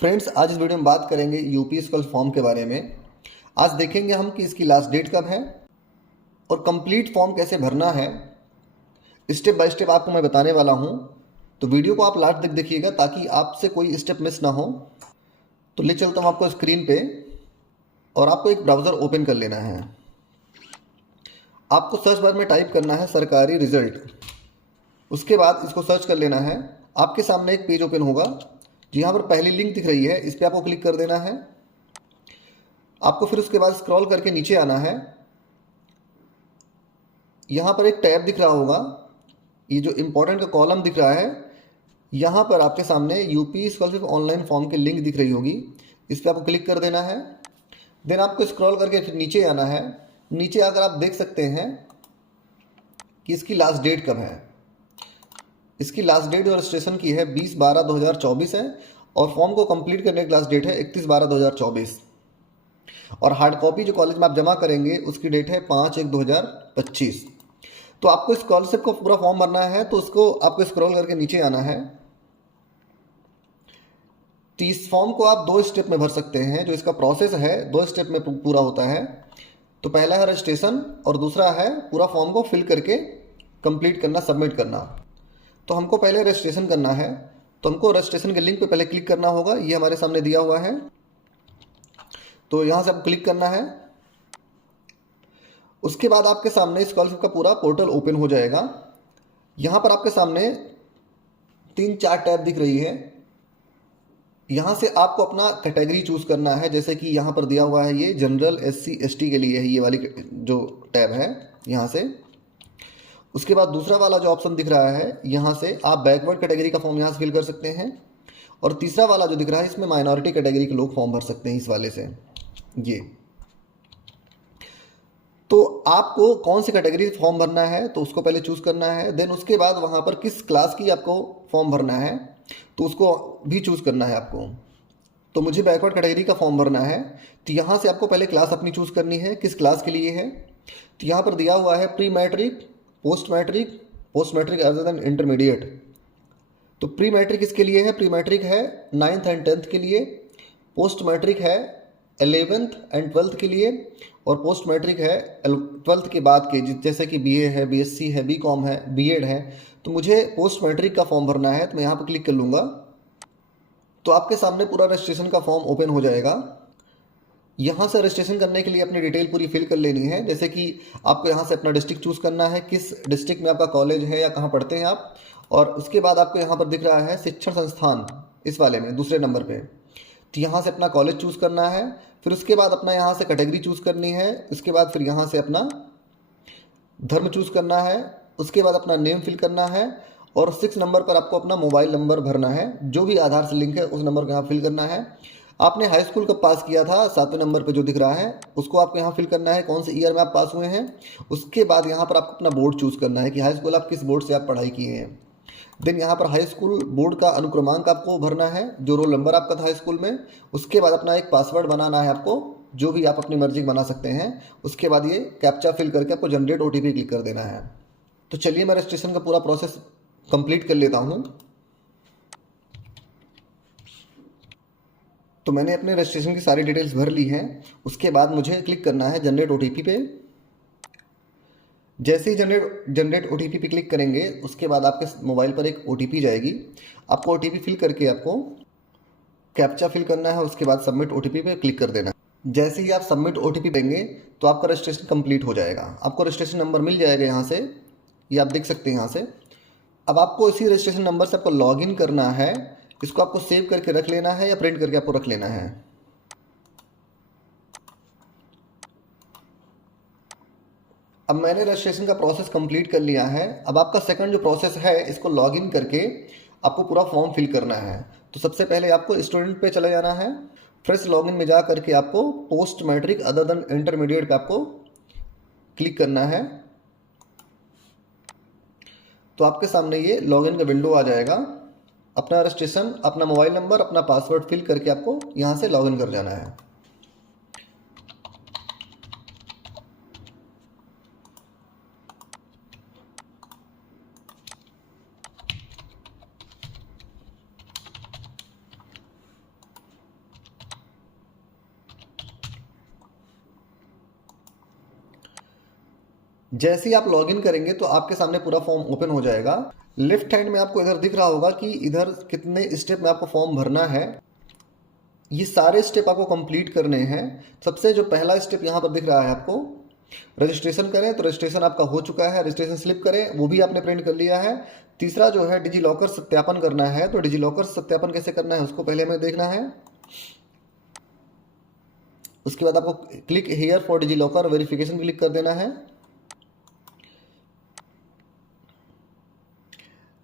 Friends, आज इस video में बात करेंगे यूपी स्कॉलर फॉर्म के बारे में। आज देखेंगे हम कि इसकी लास्ट डेट कब है और कंप्लीट फॉर्म कैसे भरना है। स्टेप बाय स्टेप आपको मैं बताने वाला हूं, तो वीडियो को आप लास्ट तक देखिएगा ताकि आपसे कोई स्टेप मिस ना हो। तो ले चलता हूं आपको स्क्रीन पे और आपको एक ब्राउज़र ओपन कर लेना है। आपको सर्च बार में टाइप करना है सरकारी रिजल्ट। उसके बाद इसको सर्च कर लेना है। आपके सामने एक पेज ओपन होगा, यहाँ पर पहली लिंक दिख रही है, इस पर आपको क्लिक कर देना है। आपको फिर उसके बाद स्क्रॉल करके नीचे आना है। यहाँ पर एक टैब दिख रहा होगा, ये जो इम्पोर्टेंट का कॉलम दिख रहा है, यहाँ पर आपके सामने यूपी स्कॉलरशिप ऑनलाइन फॉर्म की लिंक दिख रही होगी, इस पर आपको क्लिक कर देना है। देन आपको स्क्रॉल करके फिर नीचे आना है। नीचे आकर आप देख सकते हैं कि इसकी लास्ट डेट कब है। इसकी लास्ट डेट जो रजिस्ट्रेशन की है 20/12/2024 है और फॉर्म को कंप्लीट करने की लास्ट डेट है 31/12/2024। और हार्ड कॉपी जो कॉलेज में आप जमा करेंगे उसकी डेट है 5/1/2025। तो आपको स्कॉलरशिप का पूरा फॉर्म भरना है, तो उसको आपको स्क्रॉल करके नीचे आना है। तो इस फॉर्म को आप 2 स्टेप में भर सकते हैं। जो इसका प्रोसेस है 2 स्टेप में पूरा होता है। तो पहला है रजिस्ट्रेशन और दूसरा है पूरा फॉर्म को फिल करके कंप्लीट करना, सबमिट करना। तो हमको पहले रजिस्ट्रेशन करना है, तो हमको रजिस्ट्रेशन के लिंक पे पहले क्लिक करना होगा। ये हमारे सामने दिया हुआ है, तो यहाँ से आपको क्लिक करना है। उसके बाद आपके सामने स्कॉलरशिप का पूरा पोर्टल ओपन हो जाएगा। यहाँ पर आपके सामने 3-4 टैब दिख रही है। यहाँ से आपको अपना कैटेगरी चूज करना है, जैसे कि यहाँ पर दिया हुआ है ये जनरल SC ST के लिए है, ये वाली जो टैब है यहाँ से। उसके बाद दूसरा वाला जो ऑप्शन दिख रहा है, यहाँ से आप बैकवर्ड कैटेगरी का फॉर्म यहाँ से फिल कर सकते हैं। और तीसरा वाला जो दिख रहा है, इसमें माइनॉरिटी कैटेगरी के लोग फॉर्म भर सकते हैं इस वाले से। ये तो आपको कौन सी कैटेगरी से फॉर्म भरना है तो उसको पहले चूज करना है। देन उसके बाद वहाँ पर किस क्लास की आपको फॉर्म भरना है तो उसको भी चूज करना है आपको। तो मुझे बैकवर्ड कैटेगरी का फॉर्म भरना है, तो यहाँ से आपको पहले क्लास अपनी चूज करनी है, किस क्लास के लिए है। तो यहाँ पर दिया हुआ है pre matric, post matric, post matric other than intermediate. तो प्री मैट्रिक इसके लिए है, प्री मैट्रिक है 9th एंड 10th के लिए, पोस्ट मैट्रिक है 11th एंड 12th के लिए, और पोस्ट मैट्रिक है 12th के बाद के, जैसे कि BA है, BSc है, BCom है, B.Ed है। तो मुझे पोस्ट मैट्रिक का फॉर्म भरना है, तो मैं यहाँ पर क्लिक कर लूँगा। तो आपके सामने पूरा रजिस्ट्रेशन का फॉर्म ओपन हो जाएगा। यहाँ से रजिस्ट्रेशन करने के लिए अपनी डिटेल पूरी फिल कर लेनी है, जैसे कि आपको यहाँ से अपना डिस्ट्रिक्ट चूज़ करना है, किस डिस्ट्रिक्ट में आपका कॉलेज है या कहाँ पढ़ते हैं आप। और उसके बाद आपको यहाँ पर दिख रहा है शिक्षण संस्थान, इस वाले में दूसरे नंबर पे। तो यहाँ से अपना कॉलेज चूज़ करना है, फिर उसके बाद अपना यहाँ से कैटेगरी चूज़ करनी है। उसके बाद फिर यहाँ से अपना धर्म चूज़ करना है, उसके बाद अपना नेम फिल करना है, और 6 नंबर पर आपको अपना मोबाइल नंबर भरना है, जो भी आधार से लिंक है उस नंबर को यहाँ फिल करना है। आपने हाई स्कूल कब पास किया था, 7वें नंबर पे जो दिख रहा है उसको आपको यहाँ फिल करना है, कौन से ईयर में आप पास हुए हैं। उसके बाद यहाँ पर आपको अपना बोर्ड चूज़ करना है कि हाई स्कूल आप किस बोर्ड से आप पढ़ाई किए हैं। देन यहाँ पर हाई स्कूल बोर्ड का अनुक्रमांक आपको भरना है, जो रोल नंबर आपका था हाई स्कूल में। उसके बाद अपना एक पासवर्ड बनाना है आपको, जो भी आप अपनी मर्जी बना सकते हैं। उसके बाद ये कैप्चा फिल करके आपको जनरेट OTP क्लिक कर देना है। तो चलिए मैं रजिस्ट्रेशन का पूरा प्रोसेस कंप्लीट कर लेता हूँ। तो मैंने अपने रजिस्ट्रेशन की सारी डिटेल्स भर ली हैं। उसके बाद मुझे क्लिक करना है जनरेट OTP पे। जैसे ही जनरेट OTP पे क्लिक करेंगे, उसके बाद आपके मोबाइल पर एक OTP जाएगी। आपको OTP फिल करके आपको कैप्चा फिल करना है, उसके बाद सबमिट OTP पे क्लिक कर देना है। जैसे ही आप सबमिट OTP देंगे तो आपका रजिस्ट्रेशन कंप्लीट हो जाएगा। आपको रजिस्ट्रेशन नंबर मिल जाएगा यहाँ से, ये आप देख सकते हैं यहाँ से। अब आपको इसी रजिस्ट्रेशन नंबर से आपको लॉगिन करना है। इसको आपको सेव करके रख लेना है या प्रिंट करके आपको रख लेना है। अब मैंने रजिस्ट्रेशन का प्रोसेस कंप्लीट कर लिया है। अब आपका सेकंड जो प्रोसेस है, इसको लॉगिन करके आपको पूरा फॉर्म फिल करना है। तो सबसे पहले आपको स्टूडेंट पे चले जाना है। फ्रेश लॉगिन में जा करके आपको post matric other than intermediate पे आपको क्लिक करना है। तो आपके सामने ये लॉगिन का विंडो आ जाएगा। अपना रजिस्ट्रेशन, अपना मोबाइल नंबर, अपना पासवर्ड फिल करके आपको यहाँ से लॉगिन कर जाना है। जैसे ही आप लॉगिन करेंगे तो आपके सामने पूरा फॉर्म ओपन हो जाएगा। लेफ्ट हैंड में आपको इधर दिख रहा होगा कि इधर कितने स्टेप में आपको फॉर्म भरना है। ये सारे स्टेप आपको कंप्लीट करने हैं। सबसे जो पहला स्टेप यहाँ पर दिख रहा है आपको, रजिस्ट्रेशन करें, तो रजिस्ट्रेशन आपका हो चुका है। रजिस्ट्रेशन स्लिप करें, वो भी आपने प्रिंट कर लिया है। तीसरा जो है डिजी लॉकर सत्यापन करना है, तो डिजी लॉकर सत्यापन कैसे करना है उसको पहले हमें देखना है। उसके बाद आपको click here for DigiLocker verification click कर देना है।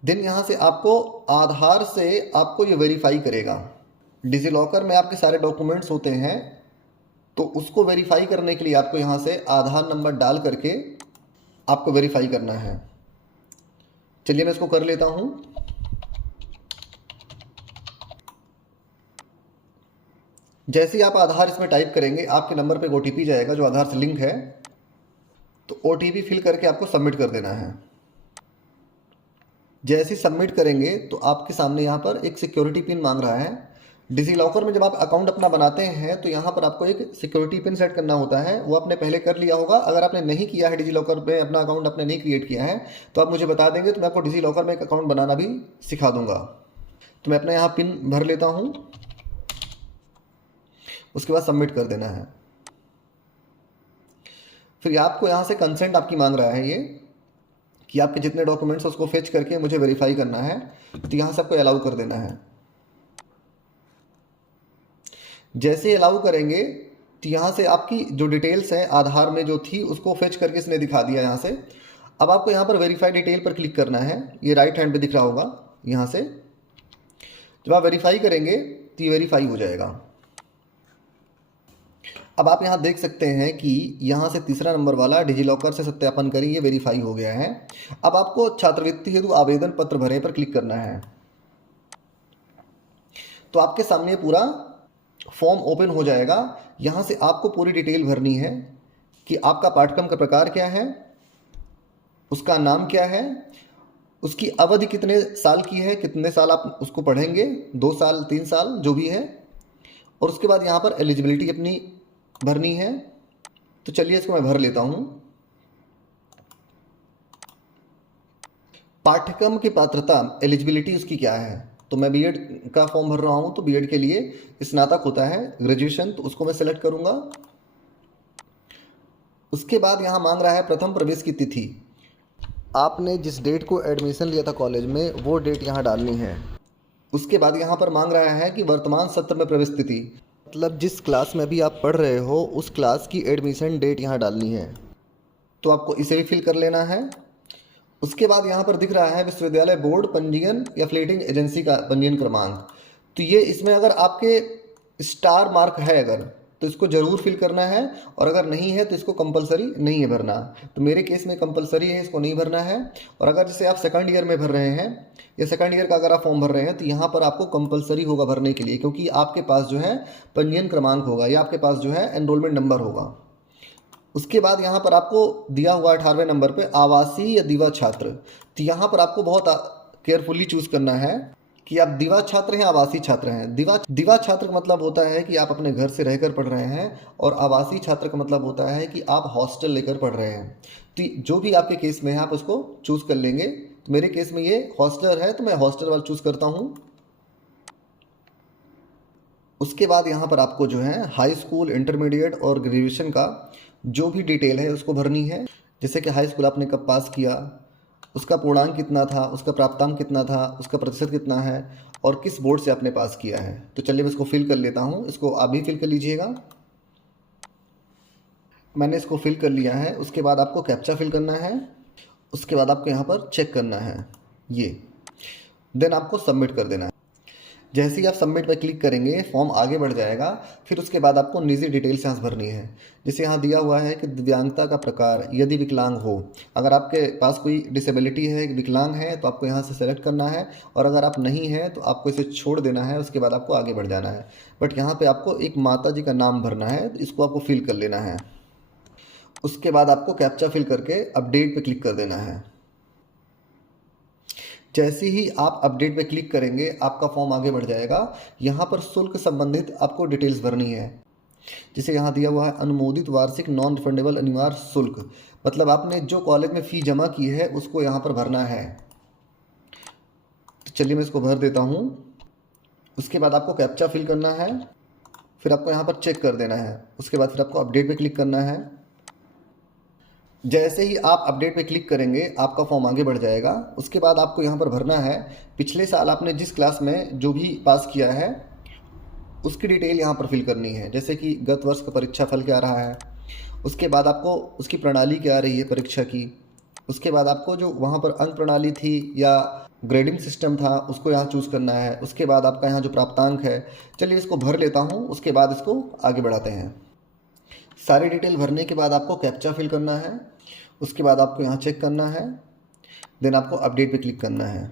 देन यहाँ से आपको आधार से आपको ये वेरीफाई करेगा। डिजी लॉकर में आपके सारे डॉक्यूमेंट्स होते हैं, तो उसको वेरीफाई करने के लिए आपको यहाँ से आधार नंबर डाल करके आपको वेरीफाई करना है। चलिए मैं इसको कर लेता हूँ। जैसे ही आप आधार इसमें टाइप करेंगे आपके नंबर पे OTP जाएगा जो आधार से लिंक है, तो OTP फिल करके आपको सबमिट कर देना है। जैसे ही सबमिट करेंगे तो आपके सामने यहाँ पर एक सिक्योरिटी पिन मांग रहा है। डिजी लॉकर में जब आप अकाउंट अपना बनाते हैं तो यहाँ पर आपको एक सिक्योरिटी पिन सेट करना होता है, वो आपने पहले कर लिया होगा। अगर आपने नहीं किया है डिजी लॉकर में अपना अकाउंट आपने नहीं क्रिएट किया है तो आप मुझे बता देंगे, तो मैं आपको डिजी लॉकर में एक अकाउंट बनाना भी सिखा दूंगा। तो मैं अपना यहाँ पिन भर लेता हूँ, उसके बाद सबमिट कर देना है। फिर आपको यहाँ से कंसेंट आपकी मांग रहा है ये कि आपके जितने डॉक्यूमेंट्स उसको फेच करके मुझे वेरीफाई करना है, तो यहाँ से आपको अलाउ कर देना है। जैसे अलाउ करेंगे तो यहाँ से आपकी जो डिटेल्स है आधार में जो थी उसको फेच करके इसने दिखा दिया यहाँ से। अब आपको यहाँ पर वेरीफाई डिटेल पर क्लिक करना है, ये राइट हैंड पे दिख रहा होगा। यहाँ से जब आप वेरीफाई करेंगे तो ये वेरीफाई हो जाएगा। अब आप यहाँ देख सकते हैं कि यहाँ से तीसरा नंबर वाला डिजी लॉकर से सत्यापन करें, ये वेरीफाई हो गया है। अब आपको छात्रवृत्ति हेतु आवेदन पत्र भरें पर क्लिक करना है, तो आपके सामने पूरा फॉर्म ओपन हो जाएगा। यहाँ से आपको पूरी डिटेल भरनी है कि आपका पाठ्यक्रम का प्रकार क्या है, उसका नाम क्या है, उसकी अवधि कितने साल की है, कितने साल आप उसको पढ़ेंगे, 2 साल 3 साल जो भी है, और उसके बाद यहाँ पर एलिजिबिलिटी अपनी भरनी है। तो चलिए इसको मैं भर लेता हूँ। पाठ्यक्रम की पात्रता एलिजिबिलिटी उसकी क्या है, तो मैं बीएड का फॉर्म भर रहा हूँ, तो बीएड के लिए स्नातक होता है ग्रेजुएशन, तो उसको मैं सेलेक्ट करूँगा। उसके बाद यहाँ मांग रहा है प्रथम प्रवेश की तिथि। आपने जिस डेट को एडमिशन लिया था कॉलेज में वो डेट यहाँ डालनी है। उसके बाद यहाँ पर मांग रहा है कि वर्तमान सत्र में प्रवेश तिथि, मतलब जिस क्लास में अभी आप पढ़ रहे हो उस क्लास की एडमिशन डेट यहाँ डालनी है, तो आपको इसे भी फिल कर लेना है। उसके बाद यहाँ पर दिख रहा है विश्वविद्यालय बोर्ड पंजीयन या फ्लेटिंग एजेंसी का पंजीयन क्रमांक, तो ये इसमें अगर आपके स्टार मार्क है अगर, तो इसको ज़रूर फिल करना है, और अगर नहीं है तो इसको कंपलसरी नहीं है भरना। तो मेरे केस में कंपलसरी है, इसको नहीं भरना है। और अगर जैसे आप सेकंड ईयर में भर रहे हैं या सेकंड ईयर का अगर आप फॉर्म भर रहे हैं तो यहाँ पर आपको कंपलसरी होगा भरने के लिए, क्योंकि आपके पास जो है पंजीयन क्रमांक होगा या आपके पास जो है एनरोलमेंट नंबर होगा। उसके बाद यहाँ पर आपको दिया हुआ 18वें नंबर पे आवासीय या दिवा छात्र, तो यहाँ पर आपको बहुत केयरफुली चूज़ करना है कि आप दिवा छात्र हैं आवासीय छात्र हैं। दिवा छात्र का मतलब होता है कि आप अपने घर से रहकर पढ़ रहे हैं, और आवासीय छात्र का मतलब होता है कि आप हॉस्टल लेकर पढ़ रहे हैं। तो जो भी आपके केस में है आप उसको चूज़ कर लेंगे। तो मेरे केस में ये हॉस्टल है तो मैं हॉस्टल वाला चूज़ करता हूँ। उसके बाद यहाँ पर आपको जो है हाई स्कूल, इंटरमीडिएट और ग्रेजुएशन का जो भी डिटेल है उसको भरनी है। जैसे कि हाई स्कूल आपने कब पास किया, उसका पूर्णांक कितना था, उसका प्राप्तांक कितना था, उसका प्रतिशत कितना है, और किस बोर्ड से आपने पास किया है। तो चलिए मैं इसको फिल कर लेता हूँ, इसको आप भी फिल कर लीजिएगा। मैंने इसको फिल कर लिया है। उसके बाद आपको कैप्चा फिल करना है, उसके बाद आपको यहाँ पर चेक करना है ये, देन आपको सबमिट कर देना है। जैसे ही आप सबमिट पर क्लिक करेंगे फॉर्म आगे बढ़ जाएगा। फिर उसके बाद आपको निजी डिटेल्स यहाँ से भरनी है। जैसे यहाँ दिया हुआ है कि दिव्यांगता का प्रकार, यदि विकलांग हो, अगर आपके पास कोई डिसेबिलिटी है, विकलांग है, तो आपको यहाँ से सेलेक्ट करना है, और अगर आप नहीं हैं तो आपको इसे छोड़ देना है। उसके बाद आपको आगे बढ़ जाना है। बट यहाँ पर आपको एक माता जी का नाम भरना है, तो इसको आपको फिल कर लेना है। उसके बाद आपको कैप्चा फिल करके अपडेट पर क्लिक कर देना है। जैसे ही आप अपडेट पे क्लिक करेंगे आपका फॉर्म आगे बढ़ जाएगा। यहाँ पर शुल्क संबंधित आपको डिटेल्स भरनी है। जैसे यहाँ दिया हुआ है अनुमोदित वार्षिक नॉन रिफंडेबल अनिवार्य शुल्क, मतलब आपने जो कॉलेज में फ़ी जमा की है उसको यहाँ पर भरना है। तो चलिए मैं इसको भर देता हूँ। उसके बाद आपको कैप्चा फिल करना है, फिर आपको यहाँ पर चेक कर देना है। उसके बाद फिर आपको अपडेट पे क्लिक करना है। जैसे ही आप अपडेट पे क्लिक करेंगे आपका फॉर्म आगे बढ़ जाएगा। उसके बाद आपको यहाँ पर भरना है पिछले साल आपने जिस क्लास में जो भी पास किया है उसकी डिटेल यहाँ पर फिल करनी है। जैसे कि गत वर्ष का परीक्षा फल क्या रहा है, उसके बाद आपको उसकी प्रणाली क्या आ रही है परीक्षा की, उसके बाद आपको जो वहाँ पर अंक प्रणाली थी या ग्रेडिंग सिस्टम था उसको यहाँ चूज़ करना है। उसके बाद आपका यहाँ जो प्राप्तांक है, चलिए इसको भर लेता हूँ, उसके बाद इसको आगे बढ़ाते हैं। सारी डिटेल भरने के बाद आपको कैप्चा फिल करना है, उसके बाद आपको यहाँ चेक करना है, देन आपको अपडेट पे क्लिक करना है।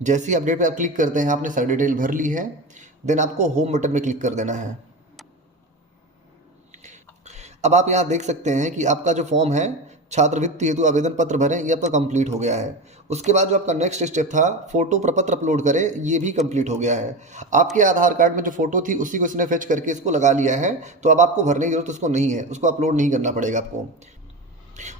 जैसे ही अपडेट पे आप क्लिक करते हैं आपने सारी डिटेल भर ली है, देन आपको होम बटन पे क्लिक कर देना है। अब आप यहाँ देख सकते हैं कि आपका जो फॉर्म है छात्रवृत्ति हेतु आवेदन पत्र भरें, ये आपका कंप्लीट हो गया है। उसके बाद जो आपका नेक्स्ट स्टेप था फोटो प्रपत्र अपलोड करें, ये भी कंप्लीट हो गया है। आपके आधार कार्ड में जो फोटो थी उसी को इसने फेच करके इसको लगा लिया है, तो अब आपको भरने की जरूरत उसको नहीं है, उसको अपलोड नहीं करना पड़ेगा आपको।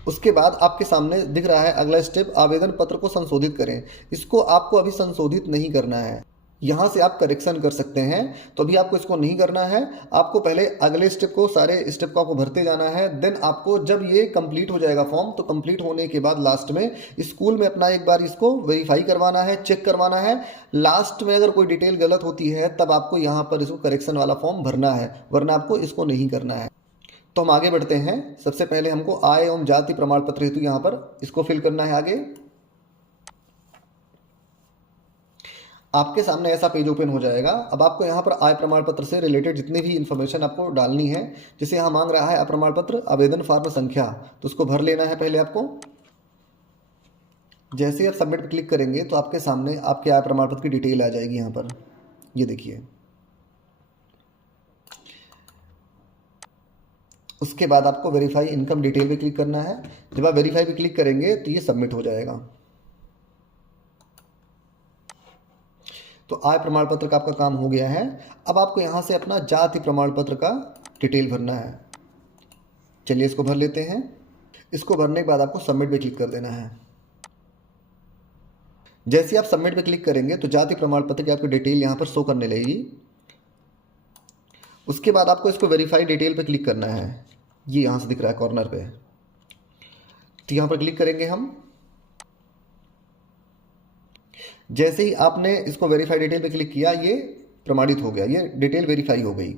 उसके बाद आपके सामने दिख रहा है अगला स्टेप, आवेदन पत्र को संशोधित करें। इसको आपको अभी संशोधित नहीं करना है, यहाँ से आप करेक्शन कर सकते हैं। तो अभी आपको इसको नहीं करना है, आपको पहले अगले स्टेप को, सारे स्टेप को आपको भरते जाना है। देन आपको जब ये कंप्लीट हो जाएगा फॉर्म, तो कंप्लीट होने के बाद लास्ट में स्कूल में अपना एक बार इसको वेरीफाई करवाना है, चेक करवाना है। लास्ट में अगर कोई डिटेल गलत होती है तब आपको यहाँ पर इसको करेक्शन वाला फॉर्म भरना है, वरना आपको इसको नहीं करना है। तो हम आगे बढ़ते हैं। सबसे पहले हमको आय एवं जाति प्रमाण पत्र हेतु यहाँ पर इसको फिल करना है। आगे आपके सामने ऐसा पेज ओपन हो जाएगा। अब आपको यहाँ पर आय प्रमाण पत्र से रिलेटेड जितनी भी इन्फॉर्मेशन आपको डालनी है, जैसे यहाँ मांग रहा है आय प्रमाण पत्र आवेदन फॉर्म संख्या, तो उसको भर लेना है पहले आपको। जैसे ही आप सबमिट पर क्लिक करेंगे तो आपके सामने आपके आय प्रमाण पत्र की डिटेल आ जाएगी। यहाँ पर ये देखिए। उसके बाद आपको वेरीफाई इनकम डिटेल पे क्लिक करना है। जब आप वेरीफाई पे क्लिक करेंगे तो ये सबमिट हो जाएगा। तो आय प्रमाण पत्र का आपका काम हो गया है। अब आपको यहाँ से अपना जाति प्रमाण पत्र का डिटेल भरना है। चलिए इसको भर लेते हैं। इसको भरने के बाद आपको सबमिट पे क्लिक कर देना है। जैसे आप सबमिट पे क्लिक करेंगे तो जाति प्रमाण पत्र की आपकी डिटेल यहाँ पर शो करने लगेगी। उसके बाद आपको इसको वेरीफाई डिटेल पे क्लिक करना है। ये यहाँ से दिख रहा है कॉर्नर पे, तो यहाँ पर क्लिक करेंगे हम। जैसे ही आपने इसको वेरीफाई डिटेल पे क्लिक किया, ये प्रमाणित हो गया, ये डिटेल वेरीफाई हो गई।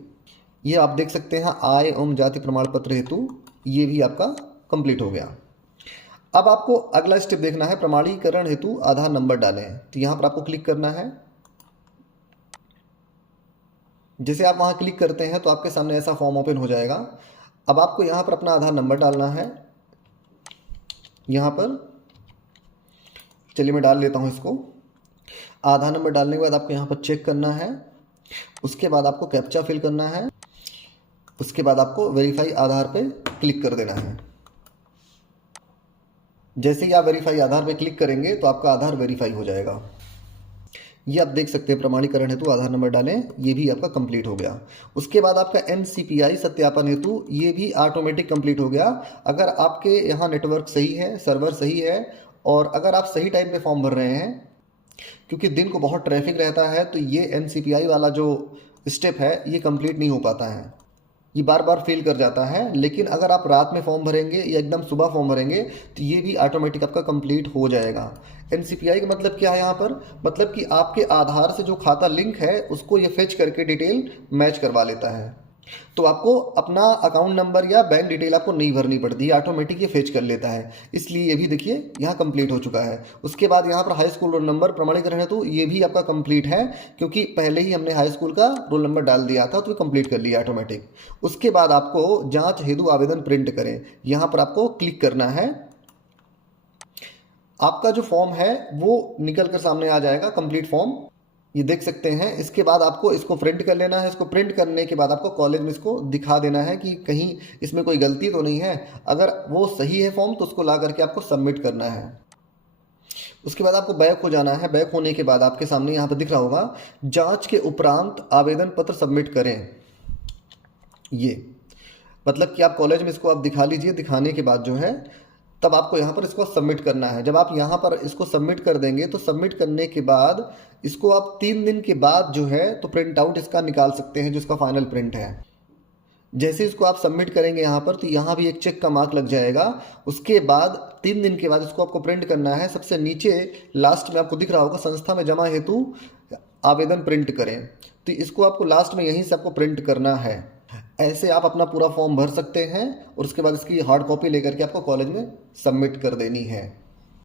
ये आप देख सकते हैं आय एवं जाति प्रमाण पत्र हेतु, ये भी आपका कंप्लीट हो गया। अब आपको अगला स्टेप देखना है, प्रमाणीकरण हेतु आधार नंबर डालें। तो यहाँ पर आपको क्लिक करना है। जैसे आप वहाँ क्लिक करते हैं तो आपके सामने ऐसा फॉर्म ओपन हो जाएगा। अब आपको यहाँ पर अपना आधार नंबर डालना है। यहाँ पर चलिए मैं डाल लेता हूँ इसको। आधार नंबर डालने के बाद आपको यहाँ पर चेक करना है। उसके बाद आपको कैप्चा फिल करना है। उसके बाद आपको वेरीफाई आधार पे क्लिक कर देना है। जैसे ही आप वेरीफाई आधार पे क्लिक करेंगे तो आपका आधार वेरीफाई हो जाएगा। ये आप देख सकते हैं प्रमाणीकरण हेतु आधार नंबर डालें, ये भी आपका कंप्लीट हो गया। उसके बाद आपका NCPI सत्यापन हेतु, ये भी ऑटोमेटिक कंप्लीट हो गया। अगर आपके यहाँ नेटवर्क सही है, सर्वर सही है, और अगर आप सही टाइम पे फॉर्म भर रहे हैं, क्योंकि दिन को बहुत ट्रैफिक रहता है, तो ये NCPI वाला जो स्टेप है ये कंप्लीट नहीं हो पाता है, ये बार बार फेल कर जाता है। लेकिन अगर आप रात में फॉर्म भरेंगे या एकदम सुबह फॉर्म भरेंगे तो ये भी ऑटोमेटिक आपका कंप्लीट हो जाएगा। NCPI का मतलब क्या है यहाँ पर, मतलब कि आपके आधार से जो खाता लिंक है उसको ये फेच करके डिटेल मैच करवा लेता है। तो आपको अपना अकाउंट नंबर या बैंक डिटेल आपको नहीं भरनी पड़ती है, ऑटोमेटिक ये फेच कर लेता है। इसलिए ये भी देखिए यहाँ कंप्लीट हो चुका है। उसके बाद यहाँ पर हाई स्कूल रोल नंबर प्रमाणीकरण है, तो ये भी आपका कंप्लीट है, क्योंकि पहले ही हमने हाई स्कूल का रोल नंबर डाल दिया था, तो ये कंप्लीट कर लिया ऑटोमेटिक। उसके बाद आपको जांच हेतु आवेदन प्रिंट करें, यहाँ पर आपको क्लिक करना है। आपका जो फॉर्म है वो निकल कर सामने आ जाएगा, कंप्लीट फॉर्म, ये देख सकते हैं। इसके बाद आपको इसको प्रिंट कर लेना है। इसको प्रिंट करने के बाद आपको कॉलेज में इसको दिखा देना है कि कहीं इसमें कोई गलती तो नहीं है। अगर वो सही है फॉर्म तो उसको ला करके आपको सबमिट करना है। उसके बाद आपको बैक हो जाना है। बैक होने के बाद आपके सामने यहाँ पर दिख रहा होगा, जांच के उपरांत आवेदन पत्र सबमिट करें। ये मतलब कि आप कॉलेज में इसको आप दिखा लीजिए। दिखाने के बाद जो है तब आपको यहाँ पर इसको सबमिट करना है। जब आप यहाँ पर इसको सबमिट कर देंगे तो सबमिट करने के बाद इसको आप 3 दिन के बाद जो है तो प्रिंट आउट इसका निकाल सकते हैं, जो इसका फाइनल प्रिंट है। जैसे इसको आप सबमिट करेंगे यहाँ पर तो यहाँ भी एक चेक का मार्क लग जाएगा। उसके बाद 3 दिन के बाद इसको आपको प्रिंट करना है। सबसे नीचे लास्ट में आपको दिख रहा होगा, संस्था में जमा हेतु आवेदन प्रिंट करें, तो इसको आपको लास्ट में यहीं से आपको प्रिंट करना है। ऐसे आप अपना पूरा फॉर्म भर सकते हैं और उसके बाद इसकी हार्ड कॉपी लेकर के आपको कॉलेज में सबमिट कर देनी है।